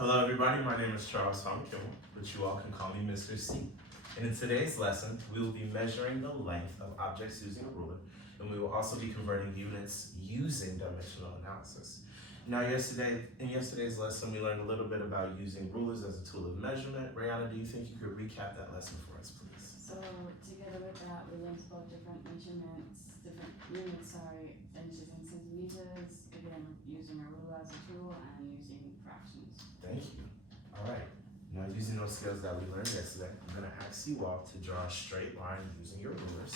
Hello everybody, my name is Charles Kimmel, but you all can call me Mr. C. And in today's lesson, we will be measuring the length of objects using a ruler, and we will also be converting units using dimensional analysis. Now in yesterday's lesson, we learned a little bit about using rulers as a tool of measurement. Rihanna, do you think you could recap that lesson for us, please? So together with that, we learned about different measurements, different units, inches and centimeters, again, using a ruler as a tool and using fractions. Thank you. All right. Now, using those skills that we learned yesterday, I'm going to ask you all to draw a straight line using your rulers.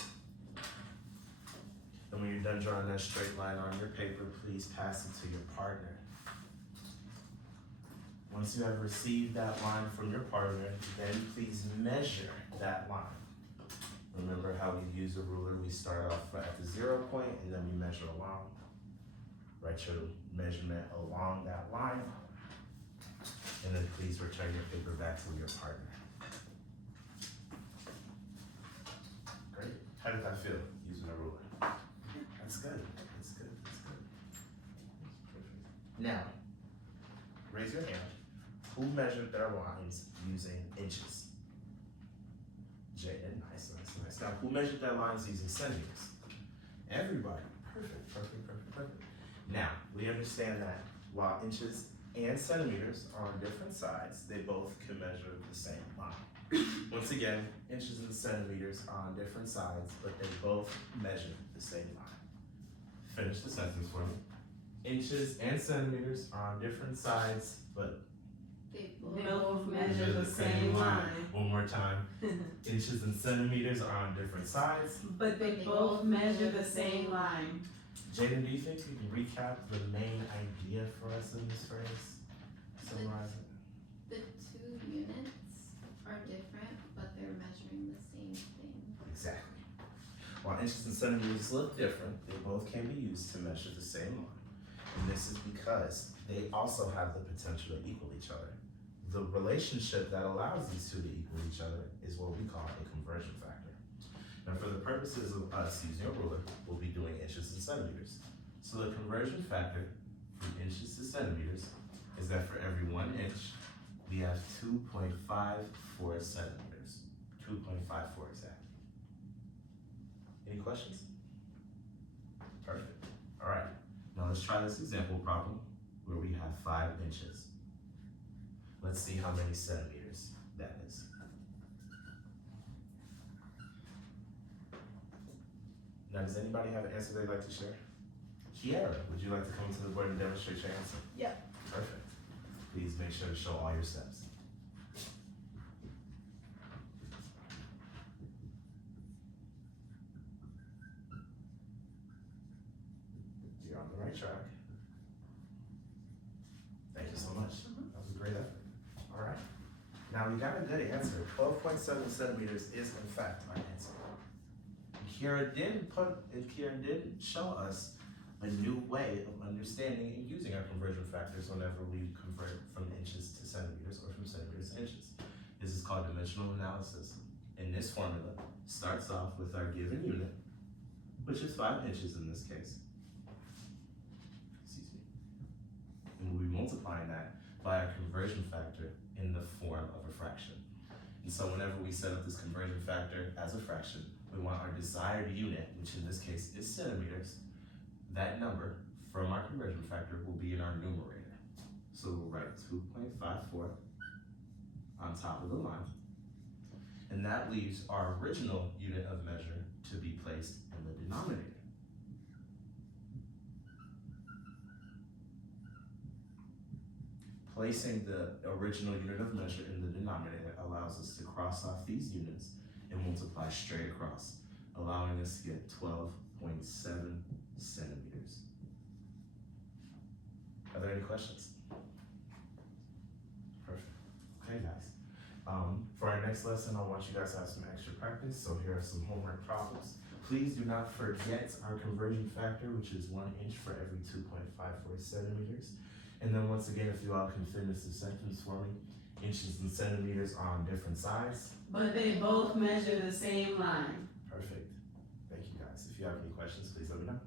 And when you're done drawing that straight line on your paper, please pass it to your partner. Once you have received that line from your partner, then please measure that line. Remember how we use a ruler, we start off at the 0 point and then we measure along. Write your measurement along that line. And then please return your paper back to your partner. Great. How did that feel using a ruler? That's good. That's good. That's good. Perfect. Now, raise your hand. Who measured their lines using inches? Jaden. Nice, nice, nice. Now, who measured their lines using centimeters? Everybody. Perfect, perfect, perfect, perfect. Now, we understand that while inches and centimeters are on different sides, they both can measure the same line. Once again, inches and centimeters are on different sides, but they both measure the same line. Finish the sentence for me. Inches and centimeters are on different sides, but they both measure the same line. One more time. Inches and centimeters are on different sides, but they both measure the same line. Jaden, do you think you can recap the main idea for us in this phrase? Summarize it. The two units are different, but they're measuring the same thing. Exactly. While inches and centimeters look different, they both can be used to measure the same line. And this is because they also have the potential to equal each other. The relationship that allows these two to equal each other is what we call a conversion factor. Now, for the purposes of us using a ruler, we'll be doing inches and centimeters. So the conversion factor from inches to centimeters is that for every 1 inch, we have 2.54 centimeters. 2.54 exactly. Any questions? Perfect. All right. Now let's try this example problem where we have 5 inches. Let's see how many centimeters that is. Now, does anybody have an answer they'd like to share? Kiara, would you like to come to the board and demonstrate your answer? Yep. Perfect. Please make sure to show all your steps. You're on the right track. Thank you so much. That was a great effort. All right. Now we got a good answer. 12.7 centimeters is in fact our answer. Kieran did show us a new way of understanding and using our conversion factors whenever we convert from inches to centimeters or from centimeters to inches. This is called dimensional analysis. And this formula starts off with our given unit, which is 5 inches in this case. Excuse me. And we'll be multiplying that by our conversion factor in the form of a fraction. And so whenever we set up this conversion factor as a fraction, we want our desired unit, which in this case is centimeters. That number from our conversion factor will be in our numerator. So we'll write 2.54 on top of the line. And that leaves our original unit of measure to be placed in the denominator. Placing the original unit of measure in the denominator allows us to cross off these units and multiply straight across, allowing us to get 12.7 centimeters. Are there any questions? Perfect. Okay, guys. For our next lesson, I want you guys to have some extra practice, so here are some homework problems. Please do not forget our conversion factor, which is 1 inch for every 2.54 centimeters. And then once again, if you all can finish the sentence for me, inches and centimeters are on different sides, but they both measure the same line. Perfect. Thank you guys. If you have any questions, please let me know.